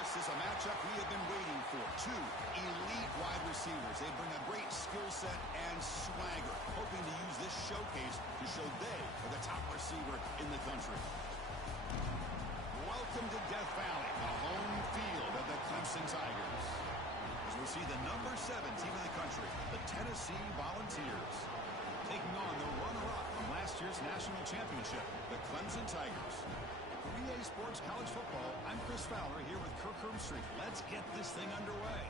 This is a matchup we have been waiting for. Two elite wide receivers. They bring a great skill set and swagger, hoping to use this showcase to show they are the top receiver in the country. Welcome to Death Valley, the home field of the Clemson Tigers. As we see the number 7 team in the country, the Tennessee Volunteers, taking on the runner-up from last year's national championship, the Clemson Tigers. For EA Sports College Football, I'm Chris Fowler here with Kirk Herbstreit. Let's get this thing underway.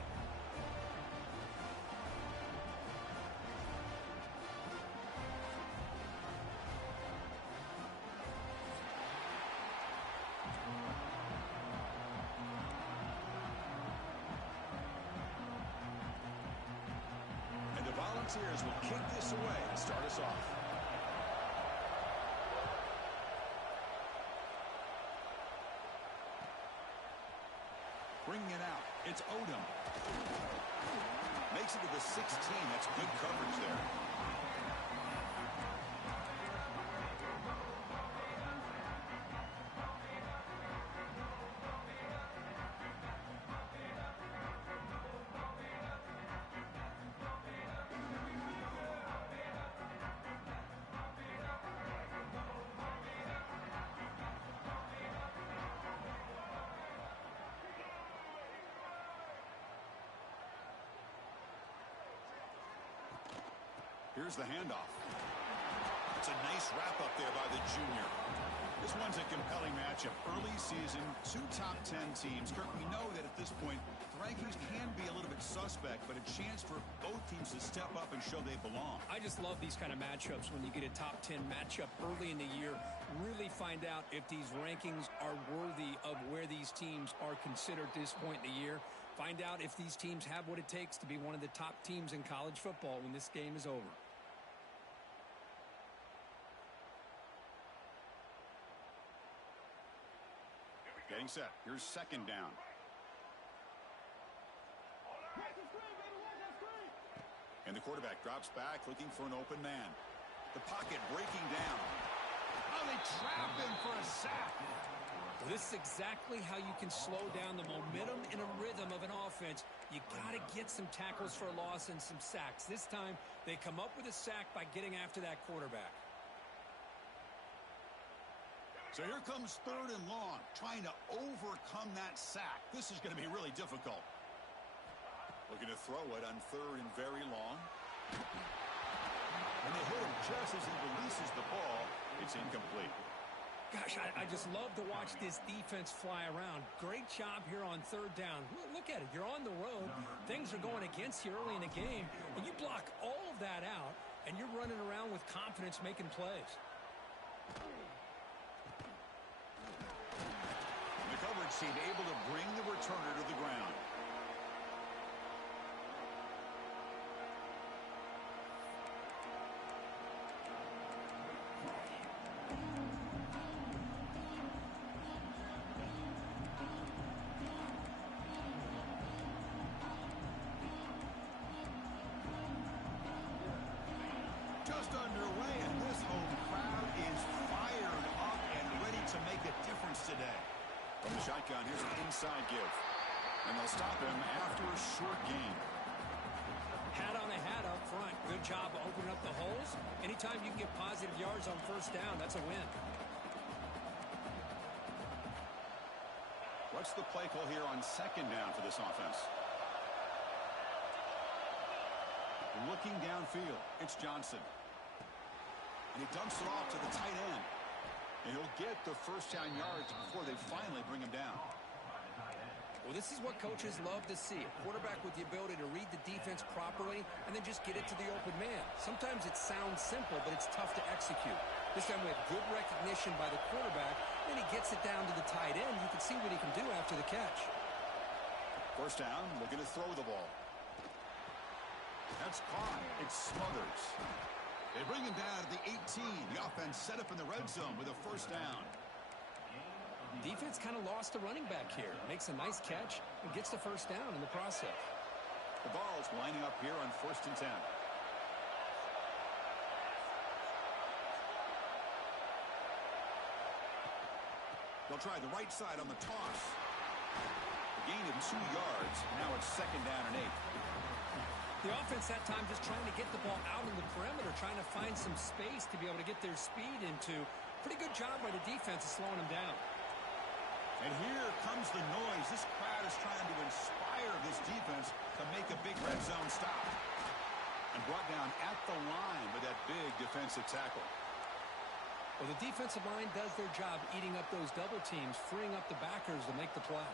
And the Volunteers will kick this away to start us off. Bringing it out, it's Odom. Makes it to the 16. That's good coverage there. Here's the handoff. It's a nice wrap-up there by the junior. This one's a compelling matchup. Early season, 2 top 10 teams. Kirk, we know that at this point, the rankings can be a little bit suspect, but a chance for both teams to step up and show they belong. I just love these kind of matchups when you get a top 10 matchup early in the year. Really find out if these rankings are worthy of where these teams are considered at this point in the year. Find out if these teams have what it takes to be one of the top teams in college football when this game is over. Getting set. Here's second down. And the quarterback drops back looking for an open man. The pocket breaking down. Oh, they trap him for a sack. Well, this is exactly how you can slow down the momentum and a rhythm of an offense. You got to get some tackles for a loss and some sacks. This time, they come up with a sack by getting after that quarterback. So here comes 3rd and long, trying to overcome that sack. This is going to be really difficult. Looking to throw it on 3rd and very long. And they hit him just as he releases the ball. It's incomplete. Gosh, I just love to watch this defense fly around. Great job here on 3rd down. Look at it. You're on the road. Things are going against you early in the game. And you block all of that out, and you're running around with confidence making plays. The coverage team able to bring the returner to the ground. Just underway, and this home crowd is fired up and ready to make a difference today. From the shotgun, here's an inside give. And they'll stop him after a short gain. Hat on a hat up front. Good job opening up the holes. Anytime you can get positive yards on 1st down, that's a win. What's the play call here on 2nd down for this offense? Looking downfield, it's Johnson. And he dumps it off to the tight end. And he'll get the 1st down yards before they finally bring him down. Well, this is what coaches love to see. A quarterback with the ability to read the defense properly and then just get it to the open man. Sometimes it sounds simple, but it's tough to execute. This time we have good recognition by the quarterback. Then he gets it down to the tight end. You can see what he can do after the catch. 1st down, looking to throw the ball. That's caught. It's Smothers. They bring him down at the 18. The offense set up in the red zone with a 1st down. Defense kind of lost the running back here. Makes a nice catch and gets the 1st down in the process. The ball's lining up here on 1st and 10. They'll try the right side on the toss. yards. Now it's 2nd down and 8. The offense that time just trying to get the ball out on the perimeter, trying to find some space to be able to get their speed into. Pretty good job by the defense of slowing them down. And here comes the noise. This crowd is trying to inspire this defense to make a big red zone stop. And brought down at the line with that big defensive tackle. Well, the defensive line does their job eating up those double teams, freeing up the backers to make the play.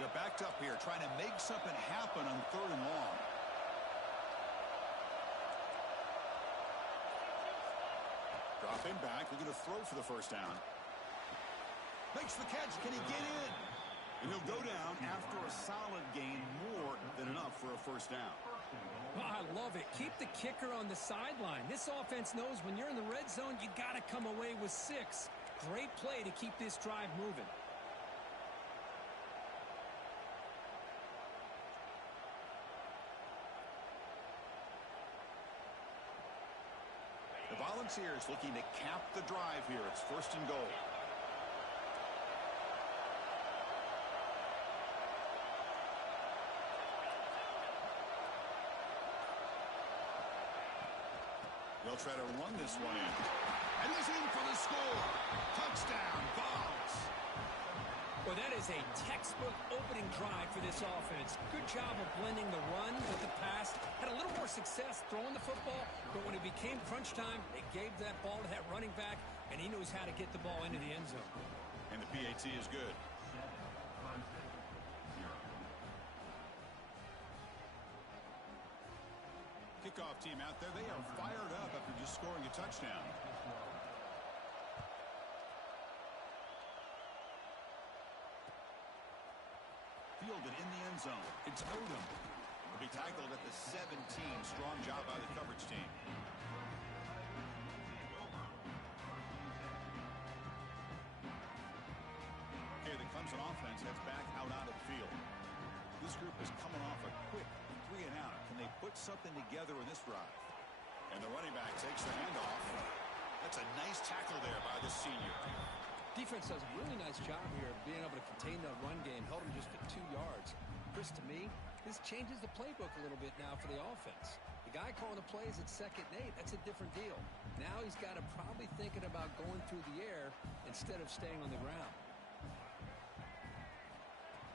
They're backed up here, trying to make something happen on 3rd and long. Drop him back. Looking to throw for the 1st down. Makes the catch. Can he get in? And he'll go down after a solid gain, more than enough for a 1st down. Oh, I love it. Keep the kicker on the sideline. This offense knows when you're in the red zone, you got to come away with 6. Great play to keep this drive moving. The Volunteers looking to cap the drive here. It's 1st and goal. They'll try to run this one in. And he's in for the score. Touchdown, Vols. Well, that is a textbook opening drive for this offense. Good job of blending the run with the pass. Had a little more success throwing the football, but when it became crunch time, they gave that ball to that running back, and he knows how to get the ball into the end zone. And the PAT is good. Kickoff team out there. They are fired up after just scoring a touchdown. Fielded in the end zone. It's Odom. Will be tackled at the 17. Strong job by the coverage team. Okay, the Clemson offense heads back out onto the field. This group is coming off a quick 3 and out. Can they put something together in this drive? And the running back takes the handoff. That's a nice tackle there by the senior. Defense does a really nice job here of being able to contain that run game. Held him just to 2 yards. Chris, to me, this changes the playbook a little bit now for the offense. The guy calling the plays at 2nd and 8, that's a different deal. Now he's got to probably thinking about going through the air instead of staying on the ground.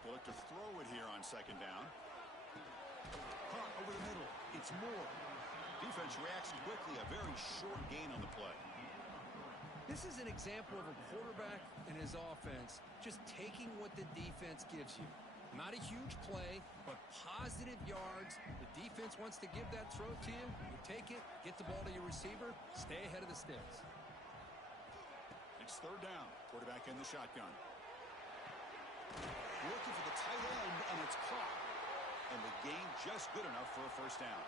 They look to throw it here on 2nd down. Caught over the middle. It's Moore. Defense reacts quickly. A very short gain on the play. This is an example of a quarterback and his offense just taking what the defense gives you. Not a huge play, but positive yards. The defense wants to give that throw to you. You take it, get the ball to your receiver, stay ahead of the sticks. It's 3rd down. Quarterback in the shotgun. Looking for the tight end, and it's caught. And the gain just good enough for a 1st down.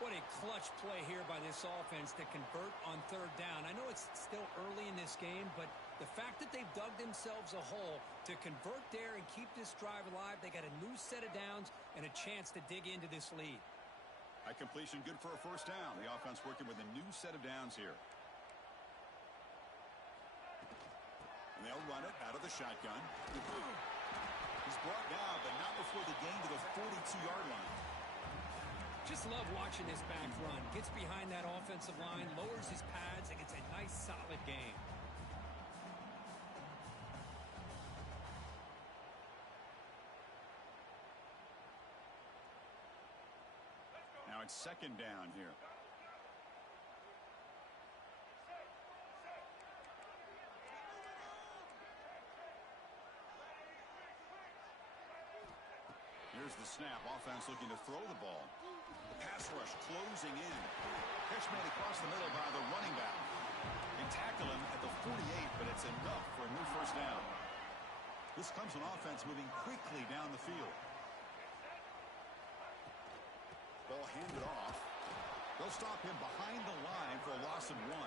What a clutch play here by this offense to convert on 3rd down. I know it's still early in this game, but the fact that they've dug themselves a hole to convert there and keep this drive alive, they got a new set of downs and a chance to dig into this lead. A completion good for a 1st down. The offense working with a new set of downs here. And they'll run it out of the shotgun. He's brought down, but not before the gain to the 42-yard line. Just love watching this back run. Gets behind that offensive line, lowers his pads, and gets a nice, solid gain. Now it's 2nd down here. Here's the snap. Offense looking to throw the ball. The pass rush closing in. Pitch made across the middle by the running back. They tackle him at the 48, but it's enough for a new 1st down. This Clemson offense moving quickly down the field. Ball handed off. They'll stop him behind the line for a loss of 1.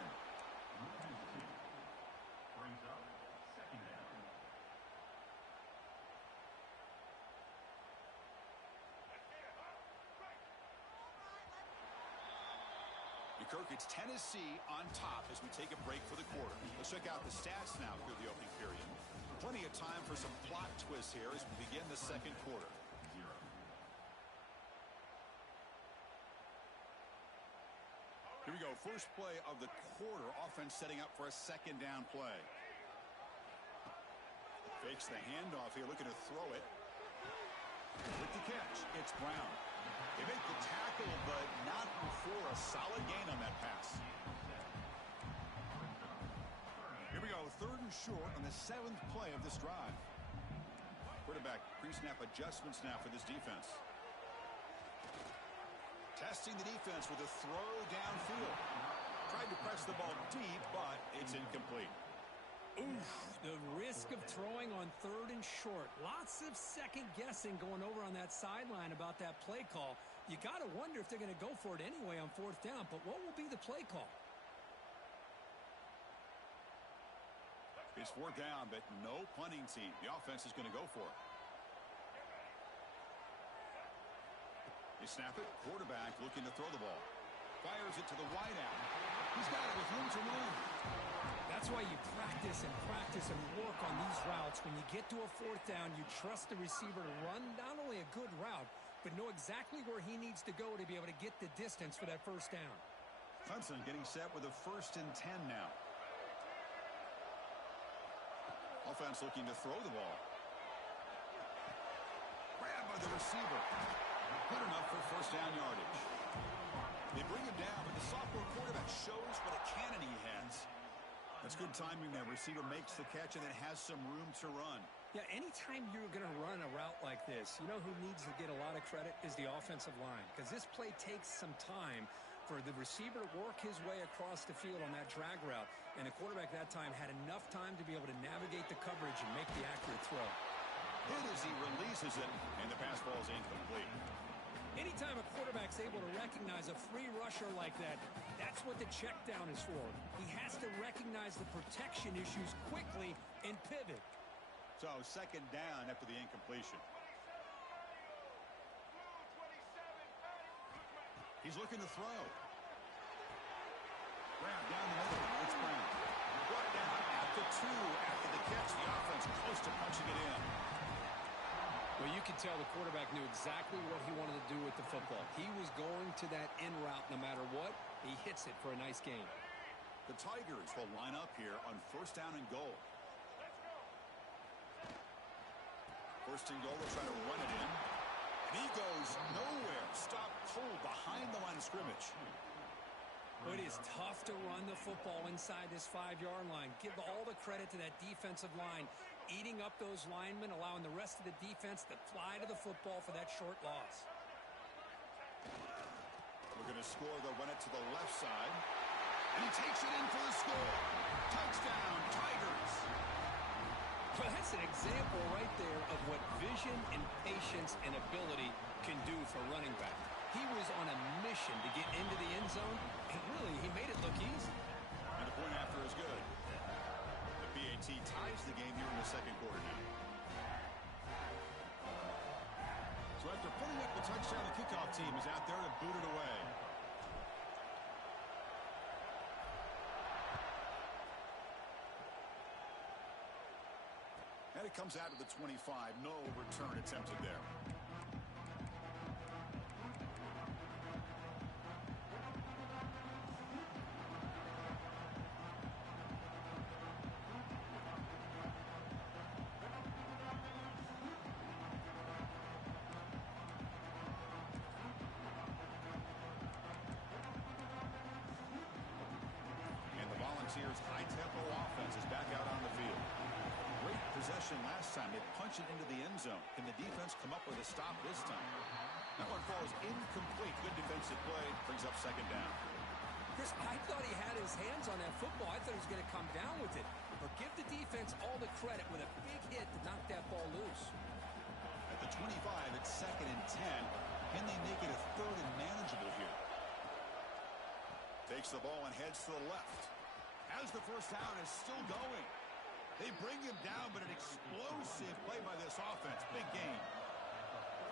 Kirk, it's Tennessee on top as we take a break for the quarter. Let's check out the stats now through the opening period. Plenty of time for some plot twists here as we begin the second quarter. Here we go. First play of the quarter. Offense setting up for a second down play. Fakes the handoff here, looking to throw it. With the catch, it's Brown. They make the tackle, but not before a solid gain on that pass. Here we go, third and short on the 7th play of this drive. Quarterback pre-snap adjustments now for this defense. Testing the defense with a throw downfield. Tried to press the ball deep, but it's incomplete. Oof, the risk of throwing on third and short. Lots of second guessing going over on that sideline about that play call. You got to wonder if they're going to go for it anyway on 4th down, but what will be the play call? It's 4th down, but no punting team. The offense is going to go for it. They snap it. Quarterback looking to throw the ball. Fires it to the wideout. He's got it with room to run. That's why you practice and work on these routes. When you get to a 4th down, you trust the receiver to run not only a good route, but know exactly where he needs to go to be able to get the distance for that 1st down. Clemson getting set with a 1st and 10 now. Offense looking to throw the ball. Grabbed by the receiver. Good enough for 1st down yardage. They bring him down, but the sophomore quarterback shows what a cannon he has. That's good timing there. Receiver makes the catch and then has some room to run. Yeah, anytime you're going to run a route like this, you know who needs to get a lot of credit is the offensive line, because this play takes some time for the receiver to work his way across the field on that drag route, and the quarterback that time had enough time to be able to navigate the coverage and make the accurate throw. Hit as he releases it, and the pass ball is incomplete. Anytime a quarterback's able to recognize a free rusher like that, that's what the check down is for. He has to recognize the protection issues quickly and pivot. So 2nd down after the incompletion. He's looking to throw. Brown down the middle. It's Brown. Brought down at the 2 after the catch. The offense close to punching it in. Well, you can tell the quarterback knew exactly what he wanted to do with the football. He was going to that in route no matter what. He hits it for a nice gain. The Tigers will line up here on 1st down and goal. 1st and goal, they'll try to run it in. And he goes nowhere. Stop cold behind the line of scrimmage. It is tough to run the football inside this 5-yard line. Give all the credit to that defensive line, eating up those linemen, allowing the rest of the defense to fly to the football for that short loss. We're going to score. They'll run it to the left side. And he takes it in for the score. Touchdown, Tigers. Well, that's an example right there of what vision and patience and ability can do for running back. He was on a mission to get into the end zone, and really, he made it look easy. And the point after is good. The BAT ties the game here in the second quarter now. So after putting up the touchdown, the kickoff team is out there to boot it away. And it comes out to the 25. No return attempted there. Volunteers' high-tempo offense is back out on the field. Great possession last time. They punch it into the end zone. Can the defense come up with a stop this time? That one falls incomplete. Good defensive play. Brings up 2nd down. Chris, I thought he had his hands on that football. I thought he was going to come down with it. But give the defense all the credit with a big hit to knock that ball loose. At the 25, it's 2nd and 10. Can they make it a 3rd and manageable here? Takes the ball and heads to the left. As the 1st down is still going. They bring him down, but an explosive play by this offense. Big gain.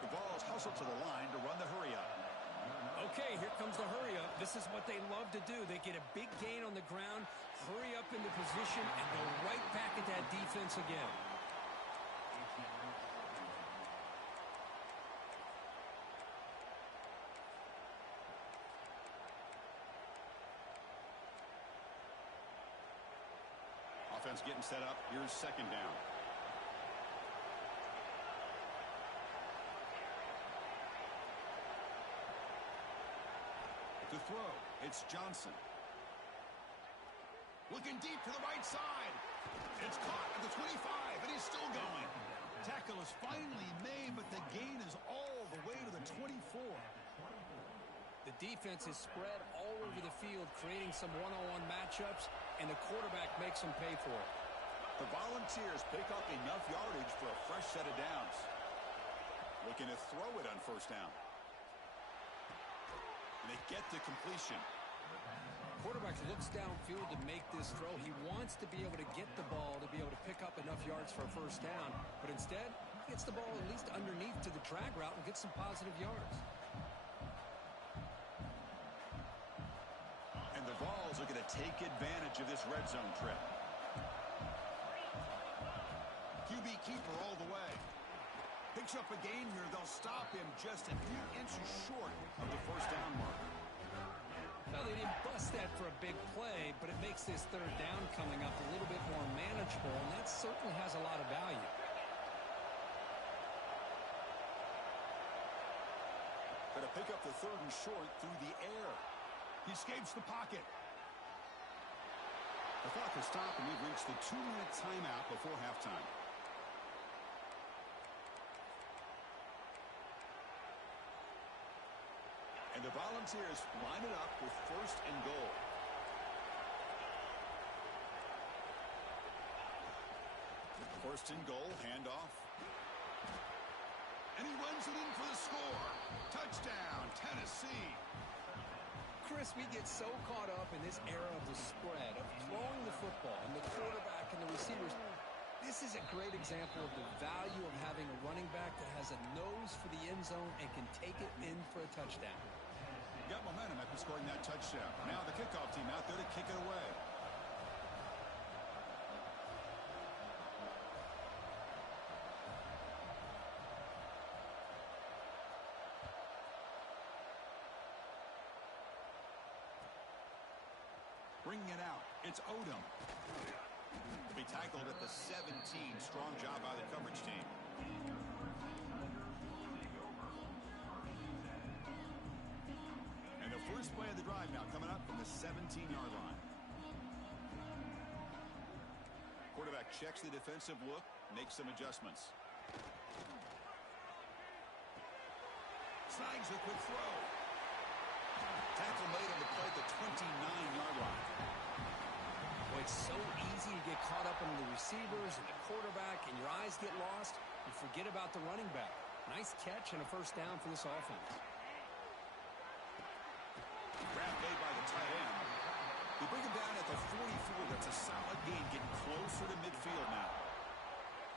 The ball is hustled to the line to run the hurry up. Okay, here comes the hurry up. This is what they love to do. They get a big gain on the ground, hurry up into position, and go right back at that defense again. Offense getting set up. Here's second down. To throw, it's Johnson. Looking deep to the right side. It's caught at the 25, and he's still going. Tackle is finally made, but the gain is all the way to the 24. The defense is spread all over the field, creating some one-on-one matchups, and the quarterback makes them pay for it. The Volunteers pick up enough yardage for a fresh set of downs. Looking to throw it on first down. And they get the completion. Quarterback looks downfield to make this throw. He wants to be able to get the ball to be able to pick up enough yards for a first down. But instead, he gets the ball at least underneath to the drag route and gets some positive yards. And the Vols are going to take advantage of this red zone trip. QB keeper all the way. Picks up a gain here. They'll stop him just a few inches short of the first down marker. Well, they didn't bust that for a big play, but it makes this third down coming up a little bit more manageable, and that certainly has a lot of value. Going to pick up the third and short through the air. He escapes the pocket. The clock has stopped, and we've reached the 2-minute timeout before halftime. And the Volunteers line it up with first and goal. First and goal, handoff. And he runs it in for the score. Touchdown, Tennessee. Chris, we get so caught up in this era of the spread, of throwing the football, and the quarterback and the receivers. This is a great example of the value of having a running back that has a nose for the end zone and can take it in for a touchdown. Got momentum after scoring that touchdown. Now the kickoff team out there to kick it away. Bringing it out, it's Odom. To be tackled at the 17. Strong job by the coverage team. First play of the drive now coming up from the 17-yard line. Quarterback checks the defensive look, makes some adjustments. Snags a quick throw. Tackle made on the play at the 29-yard line. Boy, it's so easy to get caught up in the receivers and the quarterback, and your eyes get lost. You forget about the running back. Nice catch and a first down for this offense. Grab made by the tight end. They bring him down at the 44. That's a solid gain, getting closer to midfield now.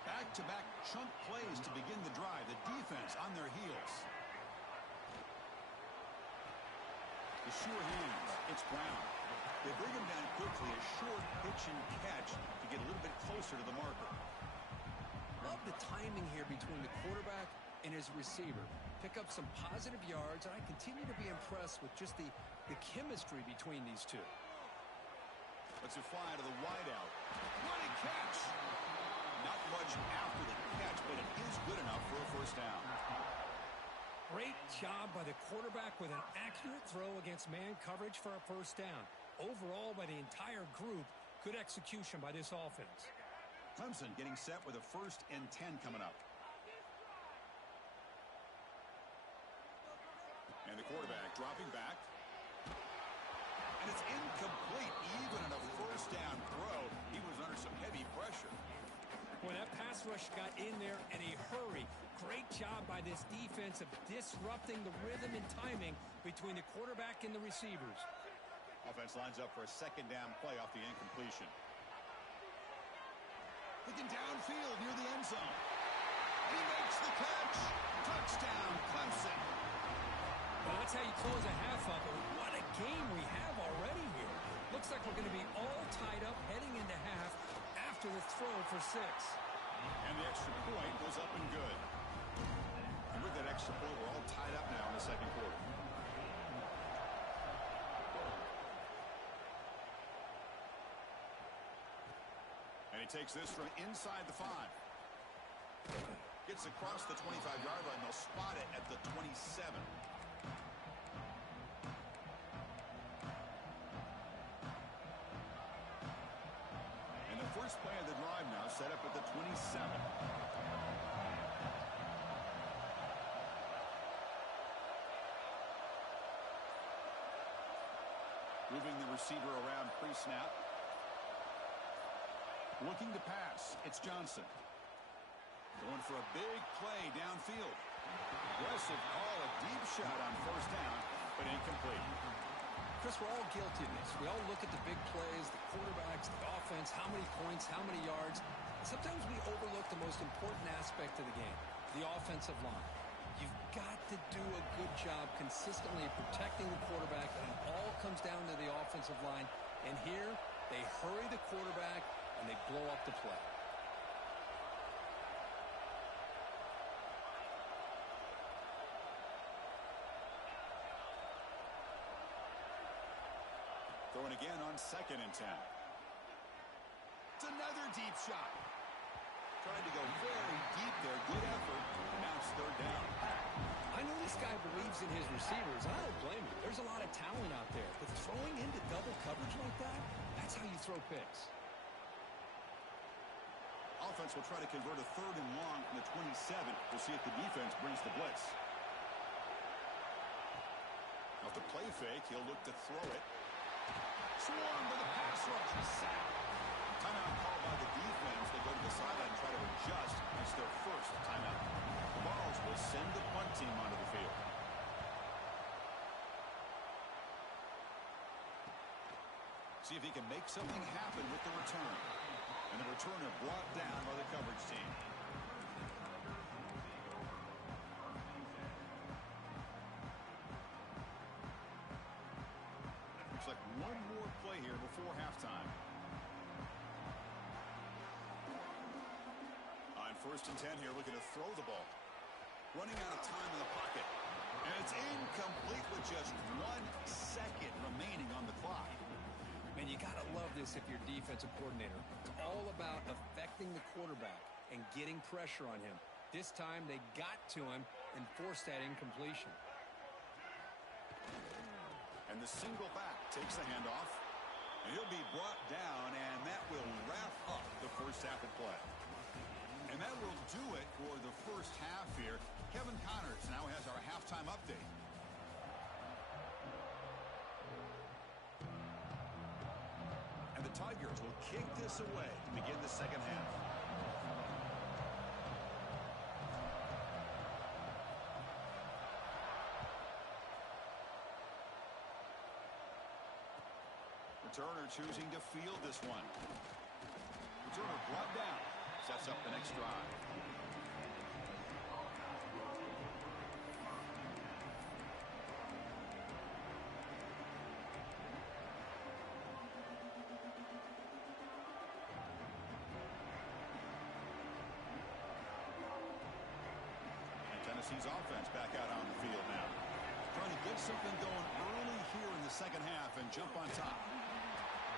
Back-to-back chunk plays to begin the drive. The defense on their heels. The sure hands. It's Brown. They bring him down quickly. A short pitch and catch to get a little bit closer to the marker. Love the timing here between the quarterback and his receiver. Pick up some positive yards, and I continue to be impressed with just the chemistry between these two. Let's it fly to the wideout. What a catch! Not much after the catch, but it is good enough for a first down. Great job by the quarterback with an accurate throw against man coverage for a first down. Overall, by the entire group, good execution by this offense. Clemson getting set with a 1st and 10 coming up. And the quarterback dropping back. And it's incomplete, even on a first down throw. He was under some heavy pressure. Boy, that pass rush got in there in a hurry. Great job by this defense of disrupting the rhythm and timing between the quarterback and the receivers. Offense lines up for a second down play off the incompletion. Looking downfield near the end zone. He makes the catch. Touchdown, Clemson. Well, that's how you close a half up. What a game we have already here. Looks like we're going to be all tied up heading into half after the throw for 6. And the extra point goes up and good. And with that extra point, we're all tied up now in the second quarter. And he takes this from inside the 5. Gets across the 25-yard line. They'll spot it at the 27. And the first play of the drive now set up at the 27. Moving the receiver around pre-snap. Looking to pass. It's Johnson. Going for a big play downfield. Aggressive call, a deep shot on first down, but incomplete. Chris, we're all guilty of this. We all look at the big plays, the quarterbacks, the offense, how many points, how many yards. Sometimes we overlook the most important aspect of the game, the offensive line. You've got to do a good job consistently protecting the quarterback, and it all comes down to the offensive line. And here, they hurry the quarterback, and they blow up the play. Throwing again on 2nd and 10. It's another deep shot. Tried to go very deep there. Good effort. Now it's 3rd down. I know this guy believes in his receivers. I don't blame him. There's a lot of talent out there. But throwing into double coverage like that, that's how you throw picks. Offense will try to convert a 3rd and long from the 27. We'll see if the defense brings the blitz. Off the play fake, he'll look to throw it. Swarm to the pass rush. Sack. Timeout called by the defense. They go to the sideline and try to adjust. It's their first timeout. Balls will send the punt team onto the field. See if he can make something happen with the return. And the returner brought down by the coverage team. Looks like one more play here before halftime. On 1st and 10 here, looking to throw the ball. Running out of time in the pocket. And it's incomplete with just 1 second remaining on the clock. Man, you got to love this if you're defensive coordinator. It's all about affecting the quarterback and getting pressure on him. This time they got to him and forced that incompletion. And the single back takes the handoff. And he'll be brought down, and that will wrap up the first half of play. And that will do it for the first half here. Kevin Connors now has our halftime update. And the Tigers will kick this away to begin the second half. Returner choosing to field this one. Returner brought down. Sets up the next drive. And Tennessee's offense back out on the field now. Trying to get something going early here in the second half and jump on top.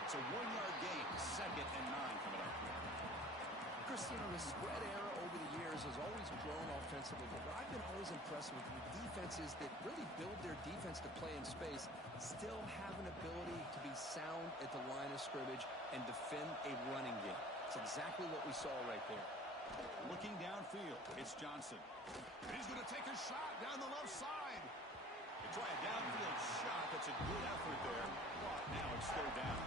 It's a 1-yard gain, 2nd and 9 coming up. Chris, you know, the spread era over the years has always grown offensively, but what I've been always impressed with defenses that really build their defense to play in space still have an ability to be sound at the line of scrimmage and defend a running game. It's exactly what we saw right there. Looking downfield, it's Johnson. And he's going to take a shot down the left side. They try a downfield shot. That's a good effort there. But now it's 3rd down.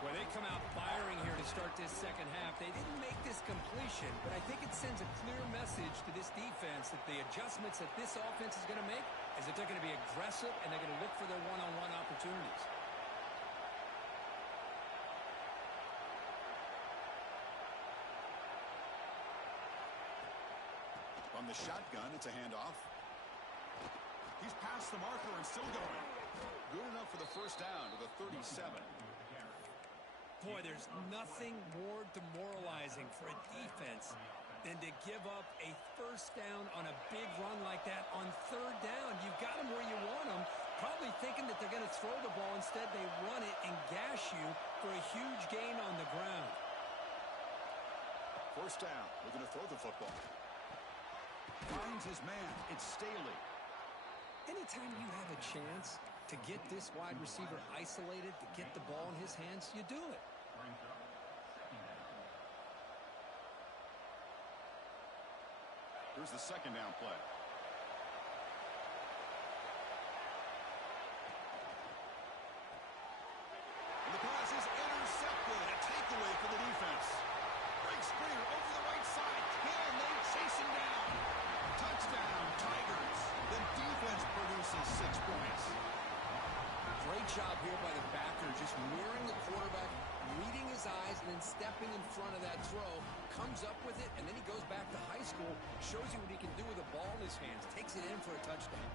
Well, they come out firing here to start this second half. They didn't make this completion, but I think it sends a clear message to this defense that the adjustments that this offense is going to make is that they're going to be aggressive and they're going to look for their one-on-one opportunities. On the shotgun, it's a handoff. He's He's past the marker and still going. Good enough for the first down to the 37. Boy, there's nothing more demoralizing for a defense than to give up a first down on a big run like that on third down. You've got them where you want them, probably thinking that they're going to throw the ball. Instead, they run it and gash you for a huge gain on the ground. First down, looking to throw the football. Finds his man. It's Staley. Anytime you have a chance to get this wide receiver isolated, to get the ball in his hands, you do it. Here's the second down play. And the pass is intercepted. A takeaway for the defense. Breaks free over the right side. Can they chase him down? Touchdown, Tigers. The defense produces 6 points. Great job here by the backer, just mirroring the quarterback, reading his eyes, and then stepping in front of that throw. Comes up with it, and then he goes back to high school, shows you what he can do with the ball in his hands, takes it in for a touchdown.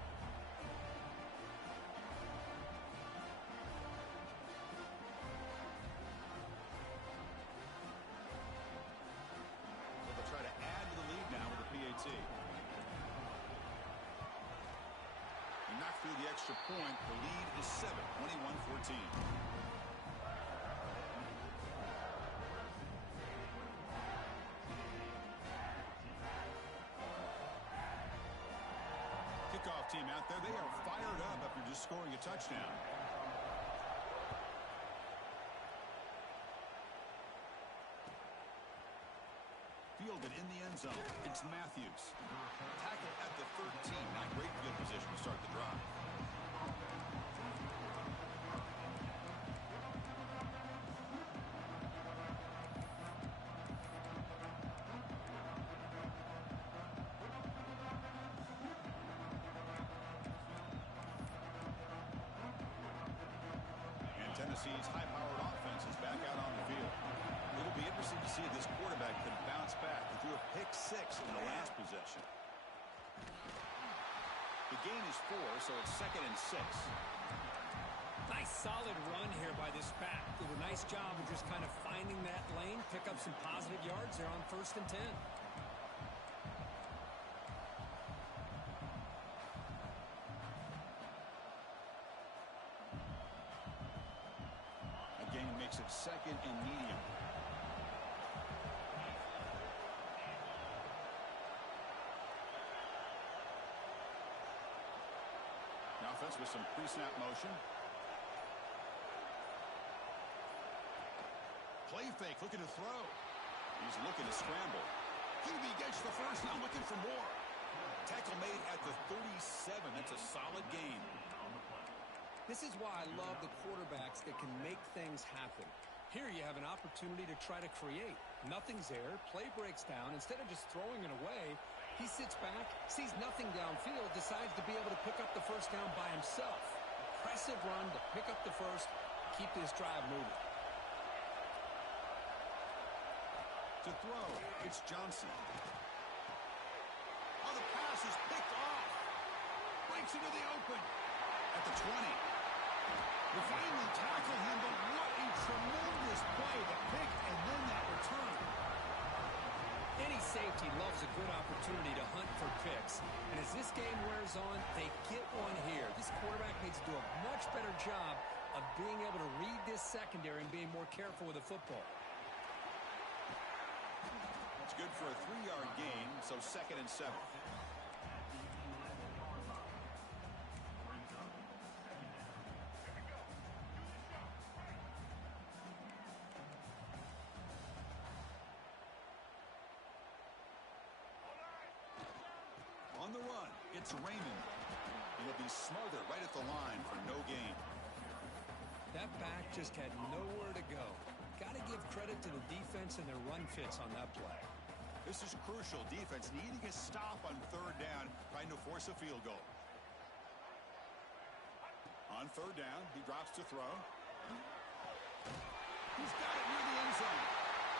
So they'll try to add to the lead now with the PAT. He knocked through the extra point. The lead is 7, 21-14. Kickoff team out there. They are fired up after just scoring a touchdown. Fielded in the end zone. It's Matthews. Tackle at the 13. Not great field position to start the drive. And Tennessee's high-powered offense is back out on the field. It'll be interesting to see if this quarterback can bounce back. He threw a pick-6 in the last possession. The gain is 4, so it's 2nd and 6. Nice solid run here by this back. Did a nice job of just kind of finding that lane, pick up some positive yards there on 1st and 10. Again, makes it 2nd and medium. Now offense with some pre-snap motion. Play fake, looking to throw. He's looking to scramble. QB gets the first, now looking for more. Tackle made at the 37. That's a solid gain. This is why I love the quarterbacks that can make things happen. Here you have an opportunity to try to create. Nothing's there. Play breaks down. Instead of just throwing it away, he sits back, sees nothing downfield, decides to be able to pick up the first down by himself. Impressive run to pick up the first, keep this drive moving. To throw, it's Johnson. Oh, the pass is picked off. Breaks into the open. At the 20. They finally tackle him, but what a tremendous play. The pick and then that return. Any safety loves a good opportunity to hunt for picks. And as this game wears on, they get one here. This quarterback needs to do a much better job of being able to read this secondary and being more careful with the football. It's good for a 3-yard gain, so 2nd and 7. On the run, it's Raymond. He'll be smothered right at the line for no gain. That back just had nowhere to go. Got to give credit to the defense and their run fits on that play. This is crucial. Defense needing a stop on 3rd down, trying to force a field goal. On 3rd down, he drops to throw. He's got it near the end zone.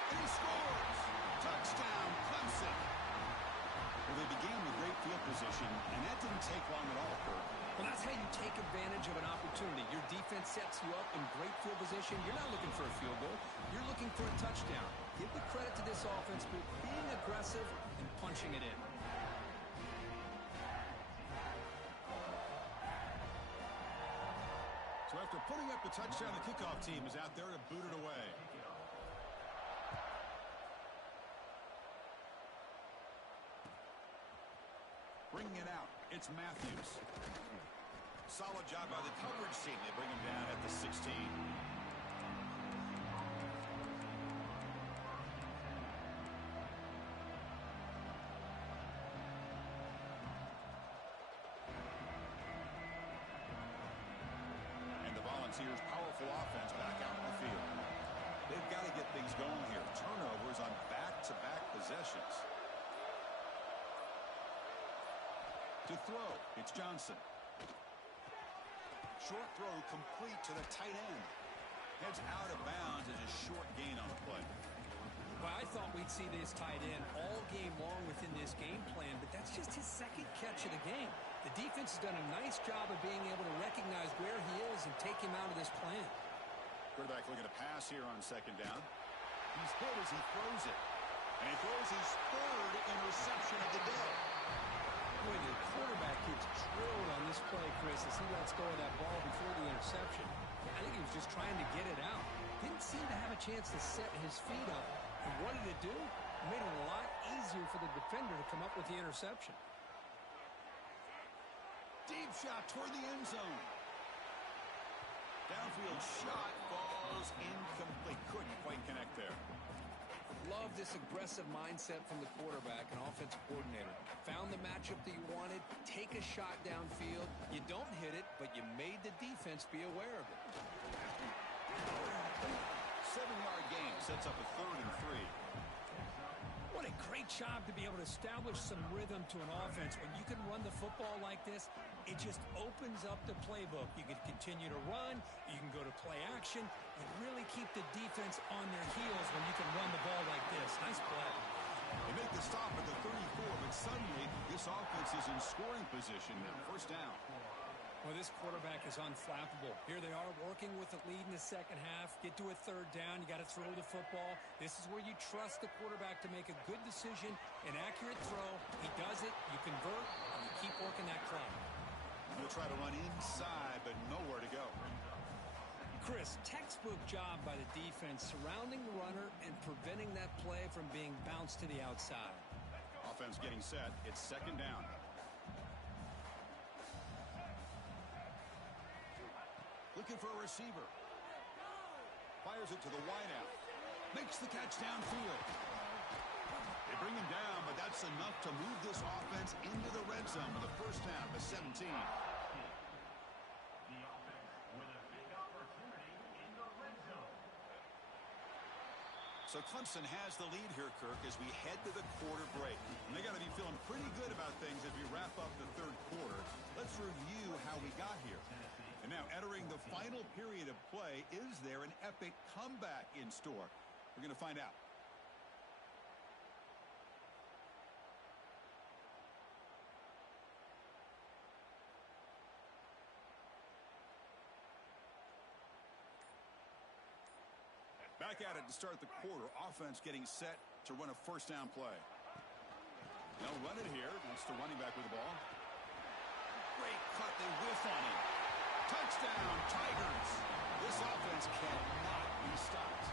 And he scores. Touchdown, Clemson. Well, they began with great field position, and that didn't take long at all, Kurt. Well, that's how you take advantage of an opportunity. Your defense sets you up in great field position. You're not looking for a field goal. You're looking for a touchdown. Give the credit to this offense for being aggressive and punching it in. So after putting up the touchdown, the kickoff team is out there to boot it away. Bringing it out, it's Matthews. Solid job by the coverage team. They bring him down at the 16. And the Volunteers' powerful offense back out in the field. They've got to get things going here. Turnovers on back-to-back possessions. To throw, it's Johnson. Short throw complete to the tight end. Heads out of bounds as a short gain on the play. Well, I thought we'd see this tight end all game long within this game plan, but that's just his second catch of the game. The defense has done a nice job of being able to recognize where he is and take him out of this plan. Quarterback looking to pass here on second down. He's hit as he throws it. And he throws his third interception of the day. Boy, the quarterback gets drilled on this play, Chris, as he lets go of that ball before the interception. I think he was just trying to get it out. Didn't seem to have a chance to set his feet up. And what did it do? It made it a lot easier for the defender to come up with the interception. Deep shot toward the end zone. Downfield shot falls incomplete. Couldn't quite connect there. Love this aggressive mindset from the quarterback and offensive coordinator. Found the matchup that you wanted, take a shot downfield. You don't hit it, but you made the defense be aware of it. 7-yard gain sets up a 3rd and 3. What a great job to be able to establish some rhythm to an offense. When you can run the football like this, it just opens up the playbook. You can continue to run, you can go to play action, and really keep the defense on their heels when you can run the ball like this. Nice play. They make the stop at the 34, but suddenly this offense is in scoring position now. First down. Well, this quarterback is unflappable. Here they are working with the lead in the second half. Get to a 3rd down. You got to throw the football. This is where you trust the quarterback to make a good decision, an accurate throw. He does it. You convert, and you keep working that clock. They'll try to run inside, but nowhere to go. Chris, textbook job by the defense surrounding the runner and preventing that play from being bounced to the outside. Offense getting set. It's 2nd down. Looking for a receiver. Fires it to the wideout. Makes the catch downfield. They bring him down, but that's enough to move this offense into the red zone with a first down to 17. So Clemson has the lead here, Kirk, as we head to the quarter break. And they got to be feeling pretty good about things as we wrap up the 3rd quarter. Let's review how we got here. And now entering the final period of play, is there an epic comeback in store? We're going to find out. Back at it to start the quarter. Offense getting set to run a first down play. They'll run it here. It's the running back with the ball. Great cut. They whiff on him. Touchdown, Tigers. This offense cannot be stopped.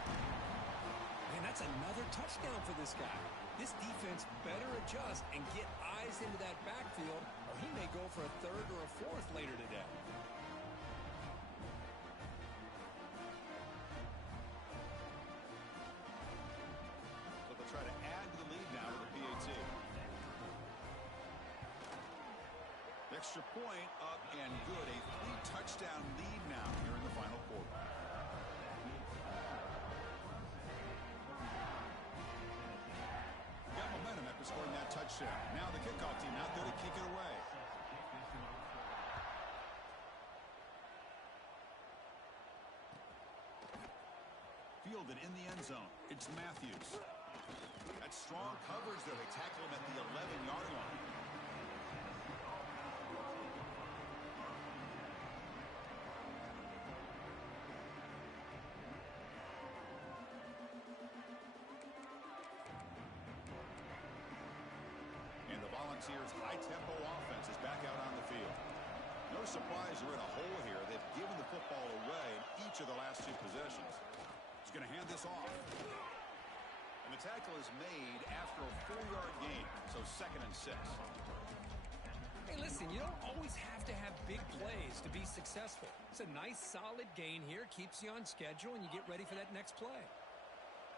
Man, that's another touchdown for this guy. This defense better adjust and get eyes into that backfield, or he may go for a 3rd or a 4th later today. So they'll try to add to the lead now with a PAT. Extra point up and good. A 3-touchdown lead now here in the final quarter. Got momentum after scoring that touchdown. Now the kickoff team out there to kick it away. Fielded in the end zone. It's Matthews. That's strong coverage there. They tackle him at the 11-yard line. And the Volunteers' high-tempo offense is back out on the field. No surprise they're in a hole here. They've given the football away in each of the last 2 possessions. He's going to hand this off. And the tackle is made after a 4-yard gain, so 2nd and 6. Hey, listen, you don't always have to have big plays to be successful. It's a nice, solid gain here. Keeps you on schedule, and you get ready for that next play.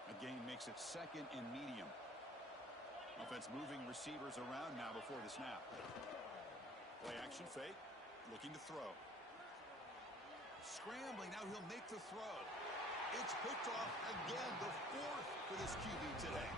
A gain makes it 2nd and medium. Offense moving receivers around now before the snap. Play action fake. Looking to throw. Scrambling. Now he'll make the throw. It's picked off again. The 4th for this QB today.